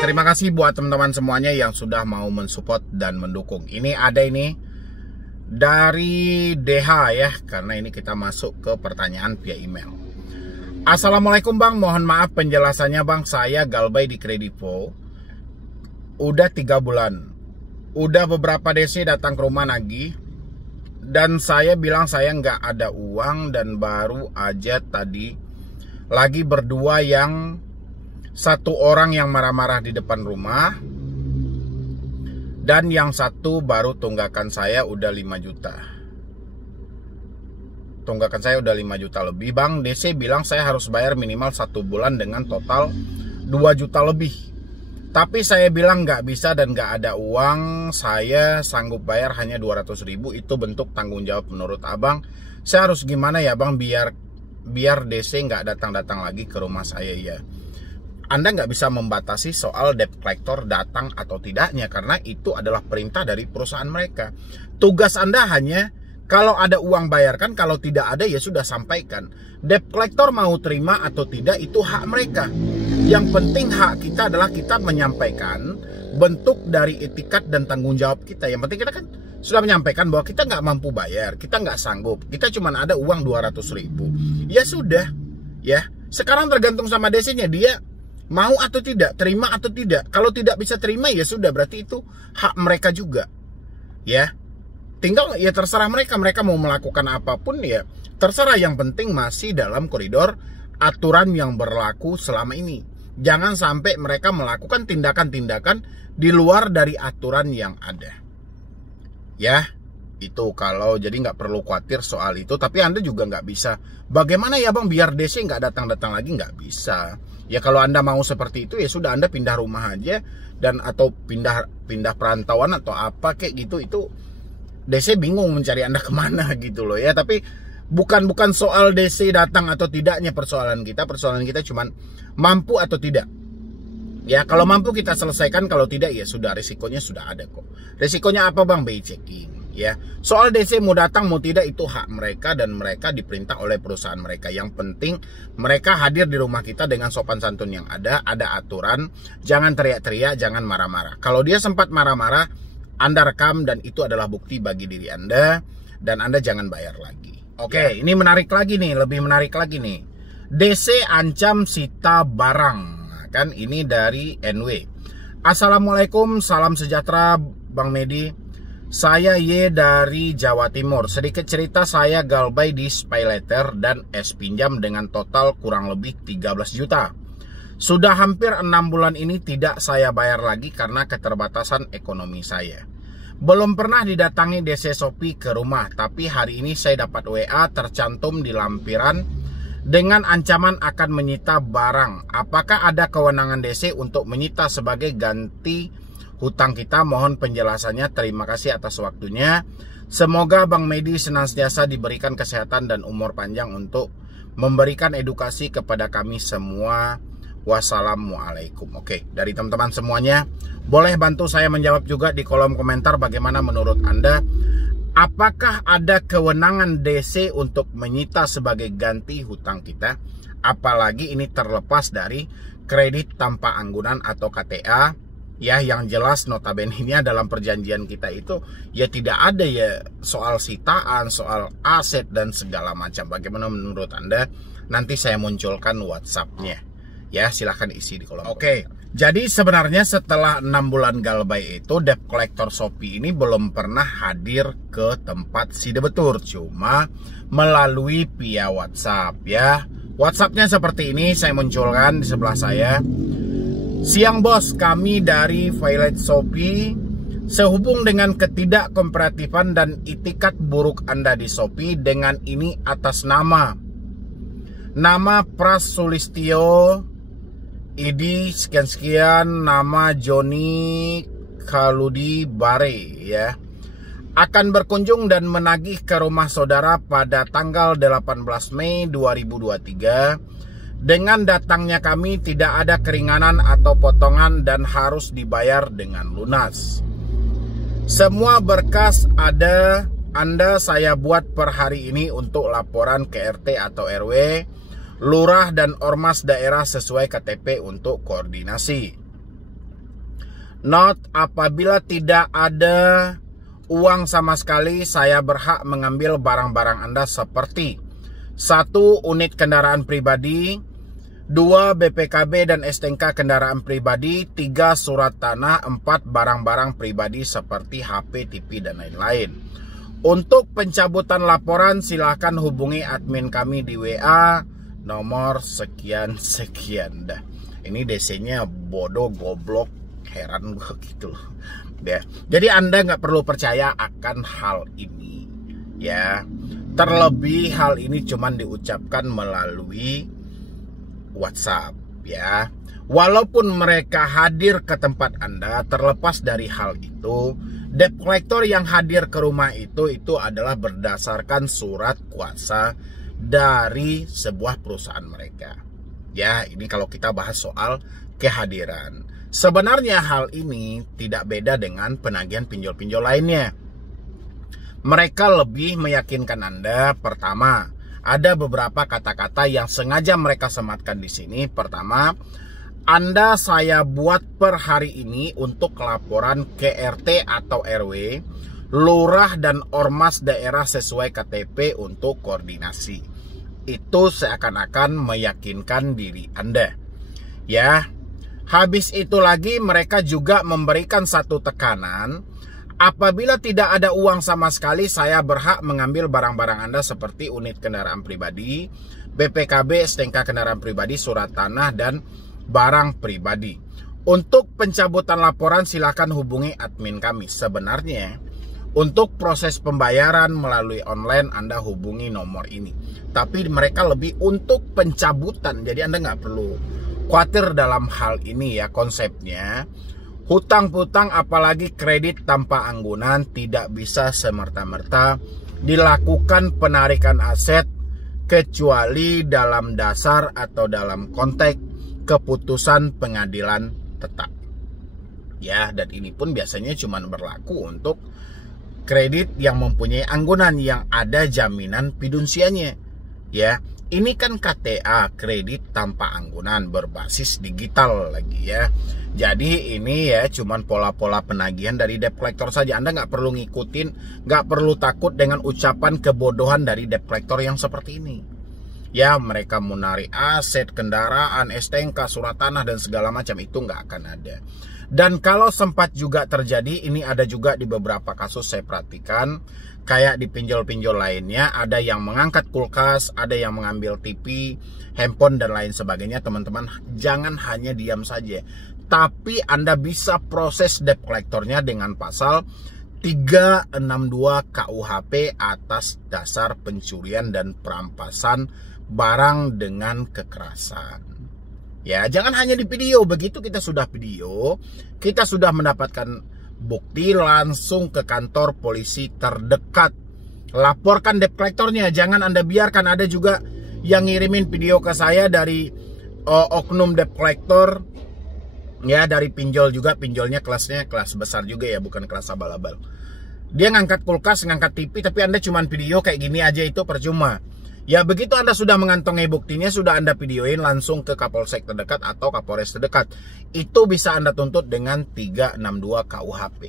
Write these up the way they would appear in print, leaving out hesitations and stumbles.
terima kasih buat teman-teman semuanya yang sudah mau mensupport dan mendukung. Ini ada ini dari DH ya, karena ini kita masuk ke pertanyaan via email. Assalamualaikum Bang, mohon maaf penjelasannya Bang, saya galbay di Kredivo udah 3 bulan. Udah beberapa DC datang ke rumah nagih, dan saya bilang saya nggak ada uang, dan baru aja tadi lagi berdua yang satu orang yang marah-marah di depan rumah, dan yang satu baru tunggakan saya udah 5 juta. Tunggakan saya udah 5 juta lebih Bang. DC bilang saya harus bayar minimal 1 bulan dengan total 2 juta lebih. Tapi saya bilang nggak bisa dan nggak ada uang. Saya sanggup bayar hanya 200.000. Itu bentuk tanggung jawab menurut Abang. Saya harus gimana ya Bang biar DC nggak datang-datang lagi ke rumah saya ya. Anda nggak bisa membatasi soal debt collector datang atau tidaknya, karena itu adalah perintah dari perusahaan mereka. Tugas Anda hanya kalau ada uang bayarkan, kalau tidak ada ya sudah sampaikan. Debt collector mau terima atau tidak itu hak mereka. Yang penting hak kita adalah kita menyampaikan bentuk dari etikat dan tanggung jawab kita. Yang penting kita kan sudah menyampaikan bahwa kita nggak mampu bayar, kita nggak sanggup, kita cuma ada uang 200.000. Ya sudah, ya. Sekarang tergantung sama DC-nya, dia mau atau tidak, terima atau tidak. Kalau tidak bisa terima ya sudah, berarti itu hak mereka juga. Ya. Tinggal ya terserah mereka mau melakukan apapun ya terserah, yang penting masih dalam koridor aturan yang berlaku selama ini. Jangan sampai mereka melakukan tindakan-tindakan di luar dari aturan yang ada. Ya, itu kalau jadi nggak perlu khawatir soal itu. Tapi Anda juga nggak bisa, bagaimana ya Bang biar DC nggak datang-datang lagi, nggak bisa. Ya kalau Anda mau seperti itu ya sudah, Anda pindah rumah aja, dan atau pindah perantauan atau apa kayak gitu. Itu DC bingung mencari Anda kemana gitu loh ya. Tapi bukan soal DC datang atau tidaknya persoalan kita cuman mampu atau tidak. Ya kalau mampu kita selesaikan, kalau tidak ya sudah, risikonya sudah ada kok. Risikonya apa Bang? BI checking. Ya, soal DC mau datang mau tidak itu hak mereka, dan mereka diperintah oleh perusahaan mereka. Yang penting mereka hadir di rumah kita dengan sopan santun yang ada aturan, jangan teriak-teriak, jangan marah-marah. Kalau dia sempat marah-marah, Anda rekam dan itu adalah bukti bagi diri Anda, dan Anda jangan bayar lagi. Oke, ini menarik lagi nih, lebih menarik lagi nih. DC ancam sita barang, kan ini dari NW. Assalamualaikum, salam sejahtera Bang Medi. Saya Y dari Jawa Timur. Sedikit cerita, saya galbay di SpayLater dan es pinjam dengan total kurang lebih 13 juta. Sudah hampir 6 bulan ini tidak saya bayar lagi karena keterbatasan ekonomi saya. Belum pernah didatangi DC Shopee ke rumah, tapi hari ini saya dapat WA tercantum di lampiran dengan ancaman akan menyita barang. Apakah ada kewenangan DC untuk menyita sebagai ganti hutang kita? Mohon penjelasannya. Terima kasih atas waktunya. Semoga Bang Medi senantiasa diberikan kesehatan dan umur panjang untuk memberikan edukasi kepada kami semua. Wassalamualaikum. Oke, dari teman-teman semuanya, boleh bantu saya menjawab juga di kolom komentar bagaimana menurut Anda. Apakah ada kewenangan DC untuk menyita sebagai ganti hutang kita? Apalagi ini terlepas dari kredit tanpa anggunan atau KTA. Ya, yang jelas notabene ini dalam perjanjian kita itu ya tidak ada ya soal sitaan, soal aset dan segala macam. Bagaimana menurut Anda? Nanti saya munculkan WhatsApp-nya. Ya, silahkan isi di kolom. Oke, jadi sebenarnya setelah 6 bulan galbay itu, debt collector Shopee ini belum pernah hadir ke tempat si debetur, cuma melalui via WhatsApp ya. WhatsApp-nya seperti ini, saya munculkan di sebelah saya. Siang bos, kami dari Violet Shopee. Sehubung dengan ketidakkooperatifan dan itikat buruk Anda di Shopee, dengan ini atas nama Pras Sulistyo, ID sekian-sekian, nama Joni Kaludi Bare ya, akan berkunjung dan menagih ke rumah saudara pada tanggal 18 Mei 2023. Dengan datangnya kami tidak ada keringanan atau potongan dan harus dibayar dengan lunas. Semua berkas ada Anda saya buat per hari ini untuk laporan ke RT atau RW, lurah dan ormas daerah sesuai KTP untuk koordinasi. Note, apabila tidak ada uang sama sekali, saya berhak mengambil barang-barang Anda seperti 1. Unit kendaraan pribadi, 2. BPKB dan STNK kendaraan pribadi, 3. Surat tanah, 4. Barang-barang pribadi seperti HP, TV, dan lain-lain. Untuk pencabutan laporan silahkan hubungi admin kami di WA nomor sekian-sekian. Dah, ini DC-nya bodoh, goblok, heran gue gitu loh. Ya. Jadi Anda nggak perlu percaya akan hal ini. Ya, terlebih hal ini cuman diucapkan melalui WhatsApp. Ya, walaupun mereka hadir ke tempat Anda, terlepas dari hal itu, debt collector yang hadir ke rumah itu adalah berdasarkan surat kuasa dari sebuah perusahaan mereka. Ya, ini kalau kita bahas soal kehadiran. Sebenarnya hal ini tidak beda dengan penagihan pinjol-pinjol lainnya. Mereka lebih meyakinkan Anda. Pertama, ada beberapa kata-kata yang sengaja mereka sematkan di sini. Pertama, Anda saya buat per hari ini untuk laporan ke RT atau RW, lurah dan ormas daerah sesuai KTP untuk koordinasi. Itu seakan-akan meyakinkan diri Anda. Ya, habis itu lagi mereka juga memberikan satu tekanan. Apabila tidak ada uang sama sekali, saya berhak mengambil barang-barang Anda seperti unit kendaraan pribadi, BPKB, STNK kendaraan pribadi, surat tanah, dan barang pribadi. Untuk pencabutan laporan silakan hubungi admin kami. Sebenarnya untuk proses pembayaran melalui online Anda hubungi nomor ini. Tapi mereka lebih untuk pencabutan. Jadi Anda nggak perlu khawatir dalam hal ini ya konsepnya. Hutang piutang apalagi kredit tanpa anggunan tidak bisa semerta-merta dilakukan penarikan aset kecuali dalam dasar atau dalam konteks keputusan pengadilan tetap. Ya, dan ini pun biasanya cuma berlaku untuk kredit yang mempunyai anggunan yang ada jaminan fidusianya. Ya, ini kan KTA, kredit tanpa anggunan berbasis digital lagi ya. Jadi ini ya cuman pola-pola penagihan dari debt collector saja. Anda nggak perlu ngikutin, nggak perlu takut dengan ucapan kebodohan dari debt collector yang seperti ini. Ya, mereka menarik aset, kendaraan, STNK, surat tanah, dan segala macam itu nggak akan ada. Dan kalau sempat juga terjadi, ini ada juga di beberapa kasus saya perhatikan, kayak di pinjol-pinjol lainnya, ada yang mengangkat kulkas, ada yang mengambil TV, handphone, dan lain sebagainya. Teman-teman, jangan hanya diam saja. Tapi Anda bisa proses debt collectornya dengan pasal 362 KUHP atas dasar pencurian dan perampasan barang dengan kekerasan. Ya, jangan hanya di video. Begitu kita sudah video, kita sudah mendapatkan bukti, langsung ke kantor polisi terdekat. Laporkan debt collectornya. Jangan Anda biarkan. Ada juga yang ngirimin video ke saya dari oknum debt collector. Ya, dari pinjol juga. Pinjolnya kelasnya kelas besar juga ya, bukan kelas abal-abal. Dia ngangkat kulkas, ngangkat TV, tapi Anda cuma video kayak gini aja, itu percuma. Ya, begitu Anda sudah mengantongi buktinya, sudah Anda videoin, langsung ke Kapolsek terdekat atau Kapolres terdekat. Itu bisa Anda tuntut dengan 362 KUHP.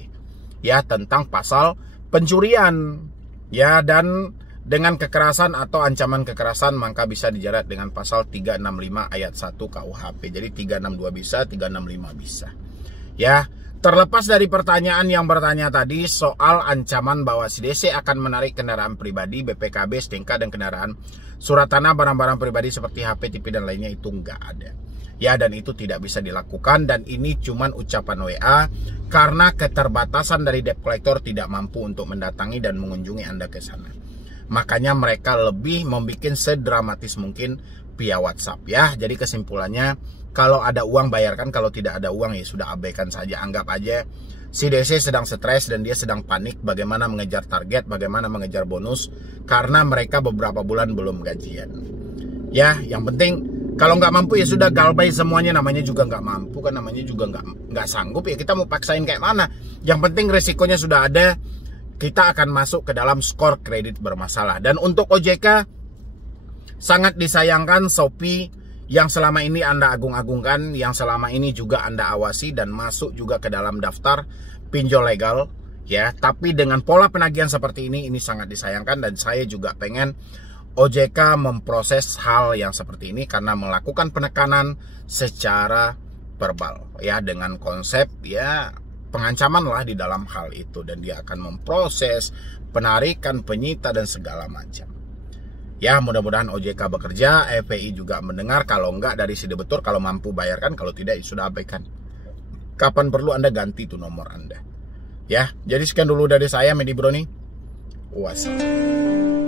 Ya, tentang pasal pencurian. Ya, dan dengan kekerasan atau ancaman kekerasan, maka bisa dijerat dengan pasal 365 ayat 1 KUHP. Jadi 362 bisa, 365 bisa. Ya, terlepas dari pertanyaan yang bertanya tadi soal ancaman bahwa si DC akan menarik kendaraan pribadi, BPKB, STNK, dan kendaraan, surat tanah, barang-barang pribadi seperti HP, TV, dan lainnya, itu nggak ada. Ya, dan itu tidak bisa dilakukan, dan ini cuman ucapan WA karena keterbatasan dari debt collector tidak mampu untuk mendatangi dan mengunjungi Anda ke sana. Makanya mereka lebih membuat sedramatis mungkin via WhatsApp ya. Jadi kesimpulannya, kalau ada uang bayarkan, kalau tidak ada uang ya sudah abaikan saja. Anggap aja si DC sedang stres dan dia sedang panik bagaimana mengejar target, bagaimana mengejar bonus, karena mereka beberapa bulan belum gajian. Ya, yang penting kalau nggak mampu ya sudah galbay semuanya. Namanya juga nggak mampu kan, namanya juga nggak sanggup ya, kita mau paksain kayak mana. Yang penting resikonya sudah ada, kita akan masuk ke dalam skor kredit bermasalah. Dan untuk OJK, sangat disayangkan Shopee yang selama ini Anda agung-agungkan, yang selama ini juga Anda awasi dan masuk juga ke dalam daftar pinjol legal, ya. Tapi dengan pola penagihan seperti ini sangat disayangkan, dan saya juga pengen OJK memproses hal yang seperti ini karena melakukan penekanan secara verbal, ya, dengan konsep ya pengancaman lah di dalam hal itu, dan dia akan memproses penarikan, penyita dan segala macam. Ya, mudah-mudahan OJK bekerja, FPI juga mendengar. Kalau enggak dari si debitur, kalau mampu bayarkan, kalau tidak ya sudah abaikan. Kapan perlu Anda ganti tuh nomor Anda. Ya, jadi sekian dulu dari saya, Medi Broni. Wassalam.